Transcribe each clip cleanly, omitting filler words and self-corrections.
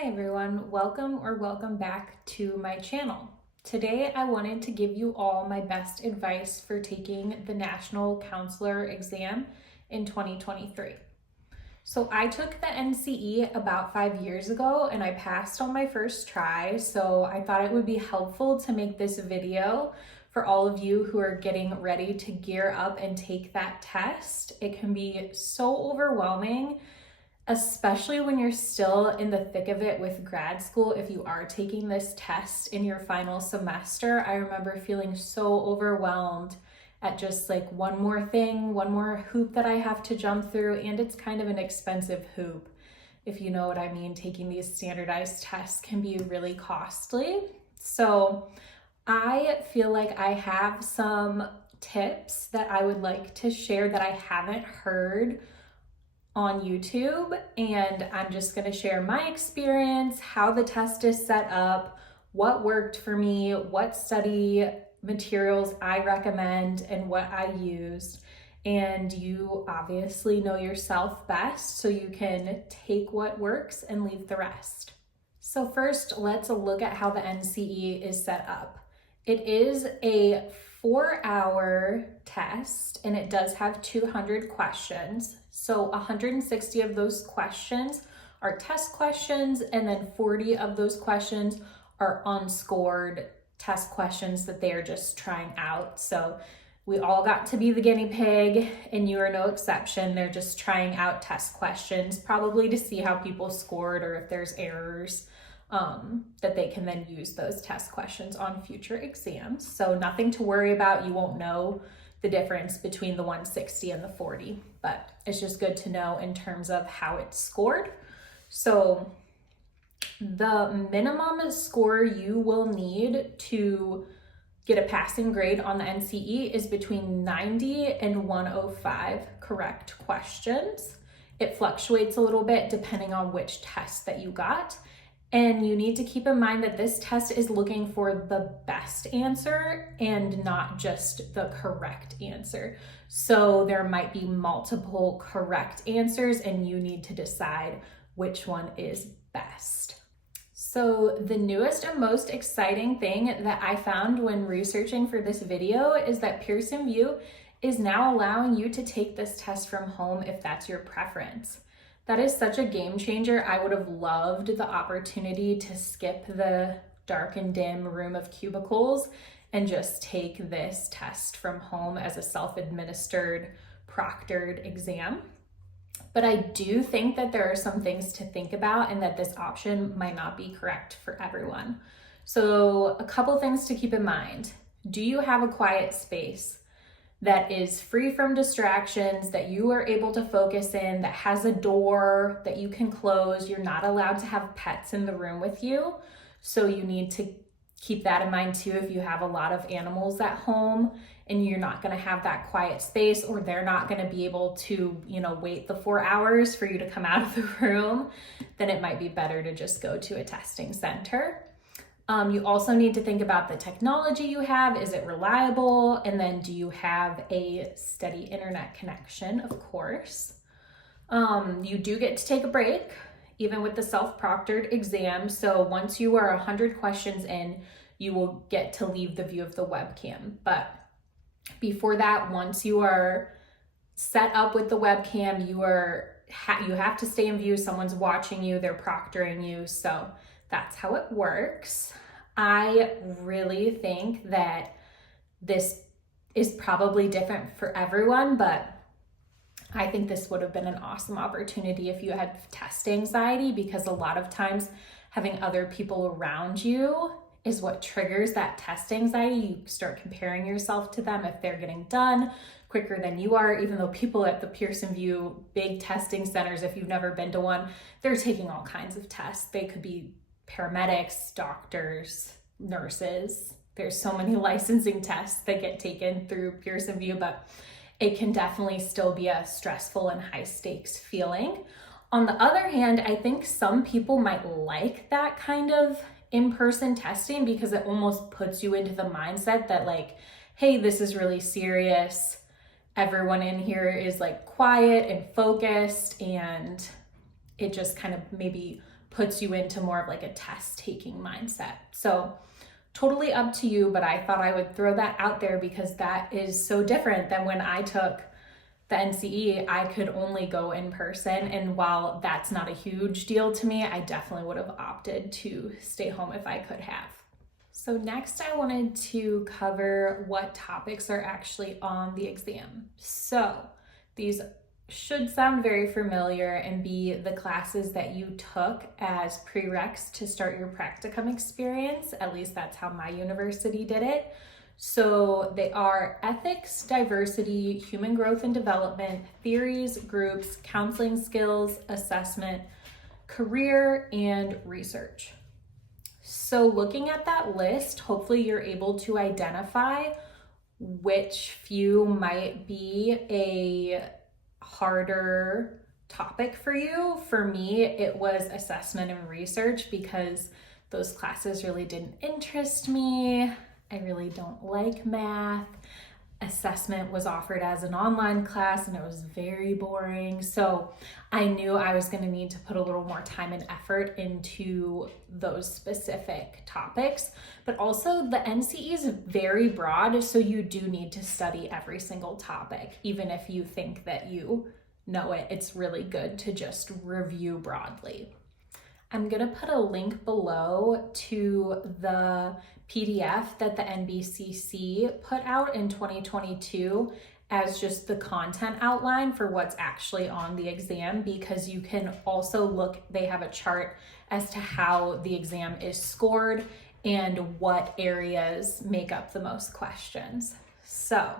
Hi everyone, welcome back to my channel. Today I wanted to give you all my best advice for taking the National Counselor exam in 2023. So I took the NCE about 5 years ago and I passed on my first try, so I thought it would be helpful to make this video for all of you who are getting ready to gear up and take that test. It can be so overwhelming, especially when you're still in the thick of it with grad school. If you are taking this test in your final semester, I remember feeling so overwhelmed at just like one more thing, one more hoop that I have to jump through, and it's kind of an expensive hoop. If you know what I mean, taking these standardized tests can be really costly. So I feel like I have some tips that I would like to share that I haven't heard on YouTube, and I'm just going to share my experience, how the test is set up, what worked for me, what study materials I recommend, and what I used. And you obviously know yourself best, so you can take what works and leave the rest. So first, let's look at how the NCE is set up. It is a 4-hour test and it does have 200 questions. So 160 of those questions are test questions, and then 40 of those questions are unscored test questions that they are just trying out. So we all got to be the guinea pig, and you are no exception. They're just trying out test questions, probably to see how people scored or if there's errors, that they can then use those test questions on future exams. So nothing to worry about. You won't know the difference between the 160 and the 40, but it's just good to know in terms of how it's scored. So the minimum score you will need to get a passing grade on the NCE is between 90 and 105 correct questions. It fluctuates a little bit depending on which test that you got. And you need to keep in mind that this test is looking for the best answer and not just the correct answer. So there might be multiple correct answers and you need to decide which one is best. So the newest and most exciting thing that I found when researching for this video is that Pearson VUE is now allowing you to take this test from home if that's your preference. That is such a game changer. I would have loved the opportunity to skip the dark and dim room of cubicles and just take this test from home as a self-administered, proctored exam. But I do think that there are some things to think about and that this option might not be correct for everyone. So a couple things to keep in mind. Do you have a quiet space that is free from distractions, that you are able to focus in, that has a door that you can close? You're not allowed to have pets in the room with you, so you need to keep that in mind too. If you have a lot of animals at home and you're not going to have that quiet space, or they're not going to be able to, wait the 4 hours for you to come out of the room, then it might be better to just go to a testing center. You also need to think about the technology you have. Is it reliable? And then do you have a steady internet connection? Of course. You do get to take a break, even with the self-proctored exam. So once you are 100 questions in, you will get to leave the view of the webcam. But before that, once you are set up with the webcam, you have to stay in view. Someone's watching you, they're proctoring you. So that's how it works. I really think that this is probably different for everyone, but I think this would have been an awesome opportunity if you had test anxiety, because a lot of times having other people around you is what triggers that test anxiety. You start comparing yourself to them if they're getting done quicker than you are, even though people at the Pearson VUE big testing centers, if you've never been to one, they're taking all kinds of tests. They could be paramedics, doctors, nurses. There's so many licensing tests that get taken through Pearson VUE, but it can definitely still be a stressful and high stakes feeling. On the other hand, I think some people might like that kind of in-person testing because it almost puts you into the mindset that like, hey, this is really serious. Everyone in here is like quiet and focused, and it just kind of maybe puts you into more of like a test taking mindset. So totally up to you, but I thought I would throw that out there because that is so different than when I took the NCE. I could only go in person, and while that's not a huge deal to me, I definitely would have opted to stay home if I could have. So next I wanted to cover what topics are actually on the exam. So these should sound very familiar and be the classes that you took as prereqs to start your practicum experience. At least that's how my university did it. So they are ethics, diversity, human growth and development, theories, groups, counseling skills, assessment, career, and research. So looking at that list, hopefully you're able to identify which few might be a harder topic for you. For me, it was assessment and research because those classes really didn't interest me. I really don't like math. Assessment was offered as an online class and it was very boring. So I knew I was going to need to put a little more time and effort into those specific topics. But also the NCE is very broad, so you do need to study every single topic. Even if you think that you know it, it's really good to just review broadly. I'm going to put a link below to the PDF that the NBCC put out in 2022 as just the content outline for what's actually on the exam, because you can also look, they have a chart as to how the exam is scored and what areas make up the most questions. So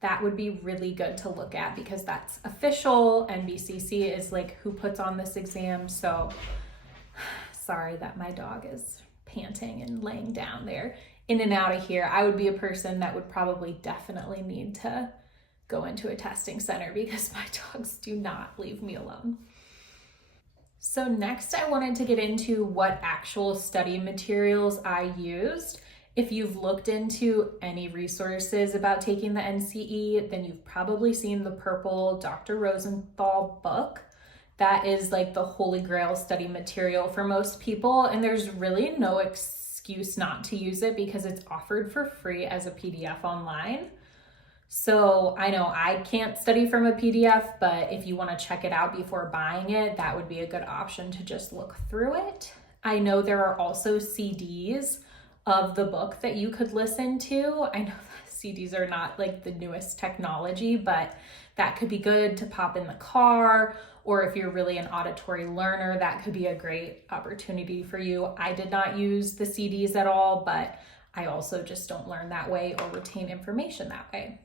that would be really good to look at because that's official. NBCC is like who puts on this exam. So sorry that my dog is panting and laying down there. In and out of here, I would be a person that would probably definitely need to go into a testing center because my dogs do not leave me alone. So next I wanted to get into what actual study materials I used. If you've looked into any resources about taking the NCE, then you've probably seen the purple Dr. Rosenthal book. That is like the holy grail study material for most people, and there's really no excuse not to use it because it's offered for free as a PDF online. So I know I can't study from a PDF, but if you want to check it out before buying it, that would be a good option to just look through it. I know there are also CDs of the book that you could listen to. I know CDs are not like the newest technology, but that could be good to pop in the car, or if you're really an auditory learner, that could be a great opportunity for you. I did not use the CDs at all, but I also just don't learn that way or retain information that way.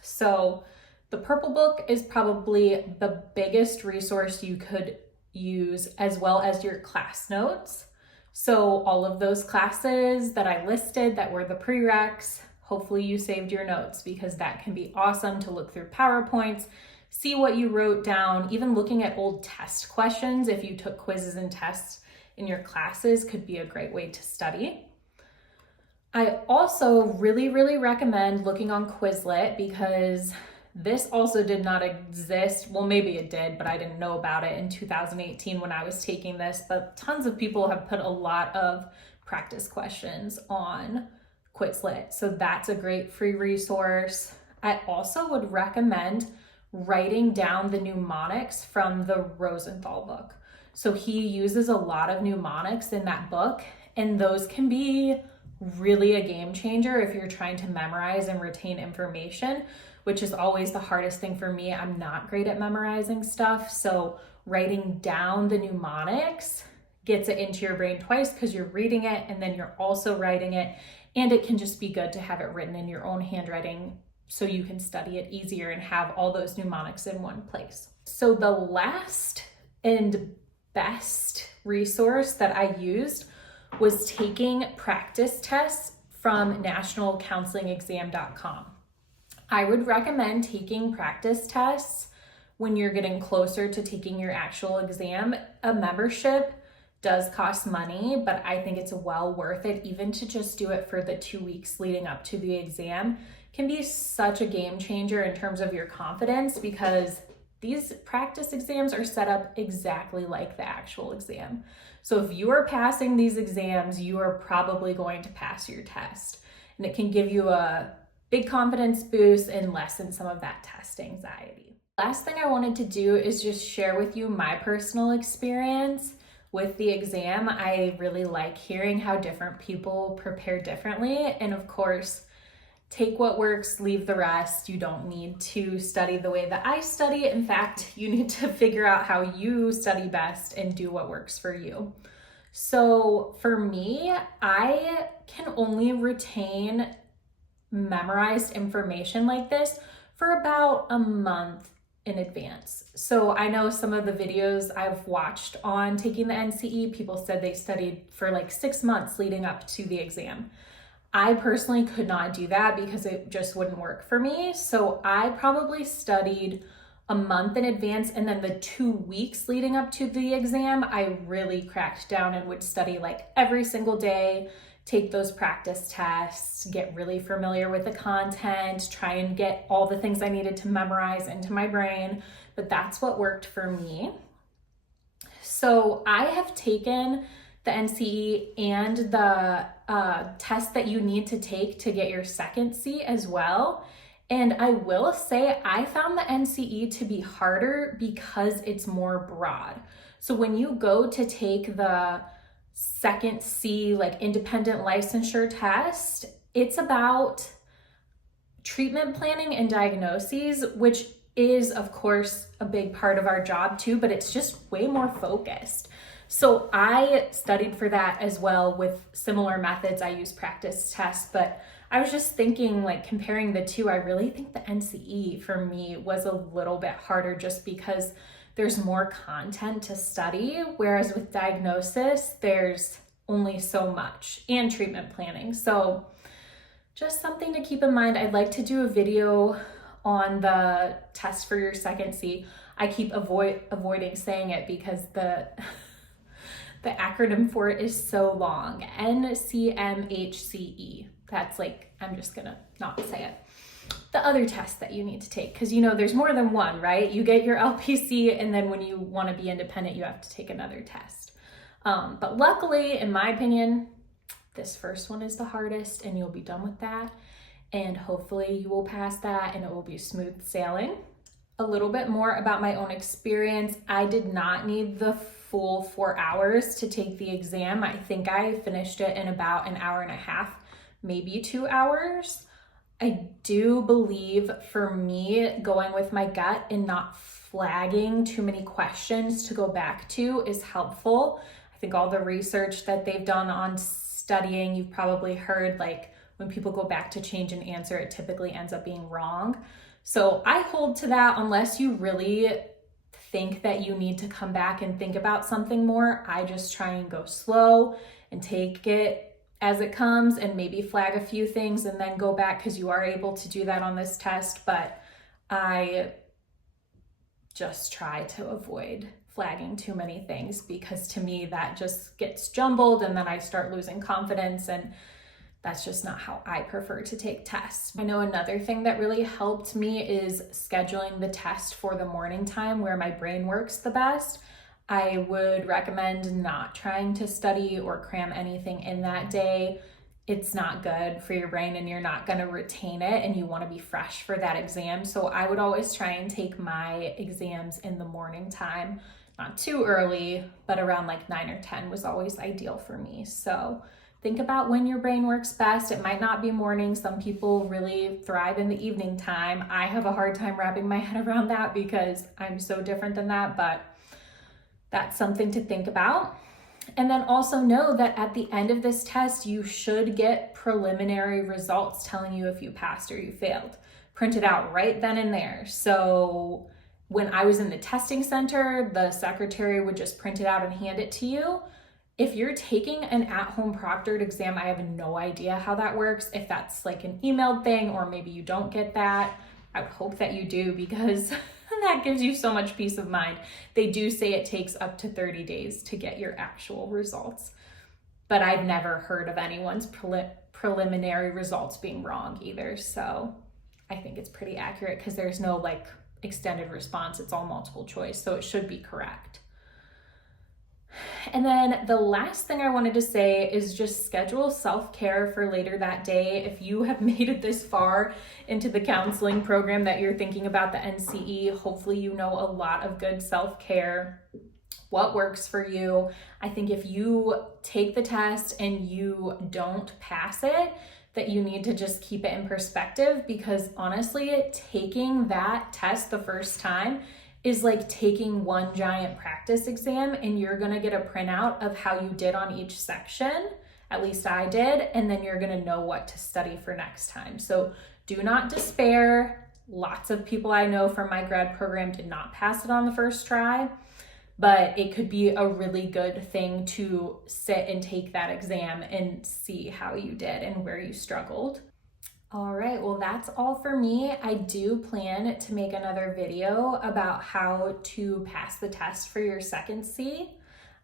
So the purple book is probably the biggest resource you could use, as well as your class notes. So all of those classes that I listed that were the prereqs, hopefully you saved your notes because that can be awesome to look through PowerPoints, see what you wrote down. Even looking at old test questions, if you took quizzes and tests in your classes, could be a great way to study. I also really recommend looking on Quizlet because this also did not exist. Well, maybe it did, but I didn't know about it in 2018 when I was taking this, but tons of people have put a lot of practice questions on Quizlet. So that's a great free resource. I also would recommend writing down the mnemonics from the Rosenthal book. So he uses a lot of mnemonics in that book, and those can be really a game changer if you're trying to memorize and retain information, which is always the hardest thing for me. I'm not great at memorizing stuff. So writing down the mnemonics gets it into your brain twice because you're reading it and then you're also writing it. And it can just be good to have it written in your own handwriting so you can study it easier and have all those mnemonics in one place. So the last and best resource that I used was taking practice tests from nationalcounselingexam.com. I would recommend taking practice tests when you're getting closer to taking your actual exam. A membership does cost money, but I think it's well worth it. Even to just do it for the 2 weeks leading up to the exam can be such a game changer in terms of your confidence, because these practice exams are set up exactly like the actual exam. So if you are passing these exams, you are probably going to pass your test. And it can give you a big confidence boost and lessen some of that test anxiety. Last thing I wanted to do is just share with you my personal experience with the exam. I really like hearing how different people prepare differently. And of course, take what works, leave the rest. You don't need to study the way that I study. In fact, you need to figure out how you study best and do what works for you. So for me, I can only retain memorized information like this for about a month in advance. So I know some of the videos I've watched on taking the NCE, people said they studied for like 6 months leading up to the exam. I personally could not do that because it just wouldn't work for me. So I probably studied a month in advance, and then the 2 weeks leading up to the exam, I really cracked down and would study like every single day, take those practice tests, get really familiar with the content, try and get all the things I needed to memorize into my brain. But that's what worked for me. So I have taken the NCE and the test that you need to take to get your second C as well. And I will say I found the NCE to be harder because it's more broad. So when you go to take the second C, like independent licensure test, it's about treatment planning and diagnoses, which is of course a big part of our job too, but it's just way more focused. So I studied for that as well with similar methods. I use practice tests, but I was just thinking, like, comparing the two, I really think the NCE for me was a little bit harder just because there's more content to study, whereas with diagnosis, there's only so much, and treatment planning. So just something to keep in mind. I'd like to do a video on the test for your second C. I keep avoiding saying it because the acronym for it is so long, NCMHCE. That's like, I'm just gonna not say it. The other test that you need to take, because you know there's more than one, right? You get your LPC, and then when you want to be independent, you have to take another test. But luckily, in my opinion, this first one is the hardest, and you'll be done with that. And hopefully you will pass that, and it will be smooth sailing. A little bit more about my own experience. I did not need the full 4 hours to take the exam. I think I finished it in about an hour and a half, maybe 2 hours. I do believe for me, going with my gut and not flagging too many questions to go back to is helpful. I think all the research that they've done on studying, you've probably heard, like, when people go back to change an answer, it typically ends up being wrong. So I hold to that unless you really think that you need to come back and think about something more. I just try and go slow and take it as it comes and maybe flag a few things and then go back, because you are able to do that on this test. But I just try to avoid flagging too many things, because to me that just gets jumbled and then I start losing confidence, and that's just not how I prefer to take tests. I know another thing that really helped me is scheduling the test for the morning time where my brain works the best. I would recommend not trying to study or cram anything in that day. It's not good for your brain and you're not going to retain it, and you want to be fresh for that exam. So I would always try and take my exams in the morning time, not too early, but around like 9 or 10 was always ideal for me. So think about when your brain works best. It might not be morning. Some people really thrive in the evening time. I have a hard time wrapping my head around that because I'm so different than that, but that's something to think about. And then also know that at the end of this test, you should get preliminary results telling you if you passed or you failed, printed out right then and there. So when I was in the testing center, the secretary would just print it out and hand it to you. If you're taking an at-home proctored exam, I have no idea how that works. If that's like an emailed thing, or maybe you don't get that, I would hope that you do, because that gives you so much peace of mind. They do say it takes up to 30 days to get your actual results, but I've never heard of anyone's preliminary results being wrong either. So I think it's pretty accurate, because there's no like extended response, it's all multiple choice, so it should be correct. And then the last thing I wanted to say is just schedule self-care for later that day. If you have made it this far into the counseling program that you're thinking about the NCE, hopefully you know a lot of good self-care, what works for you. I think if you take the test and you don't pass it, that you need to just keep it in perspective, because honestly, taking that test the first time is like taking one giant practice exam, and you're gonna get a printout of how you did on each section, at least I did, and then you're gonna know what to study for next time. So do not despair. Lots of people I know from my grad program did not pass it on the first try, but it could be a really good thing to sit and take that exam and see how you did and where you struggled. All right, well, that's all for me. I do plan to make another video about how to pass the test for your second C.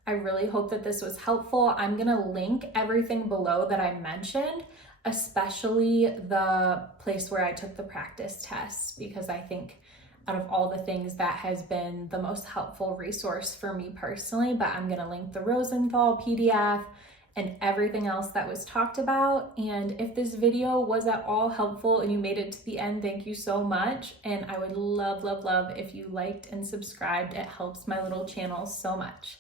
I really hope that this was helpful. I'm gonna link everything below that I mentioned, especially the place where I took the practice tests, because I think out of all the things, that has been the most helpful resource for me personally. But I'm gonna link the Rosenthal PDF and everything else that was talked about. And if this video was at all helpful and you made it to the end, thank you so much. And I would love, love, love if you liked and subscribed. It helps my little channel so much.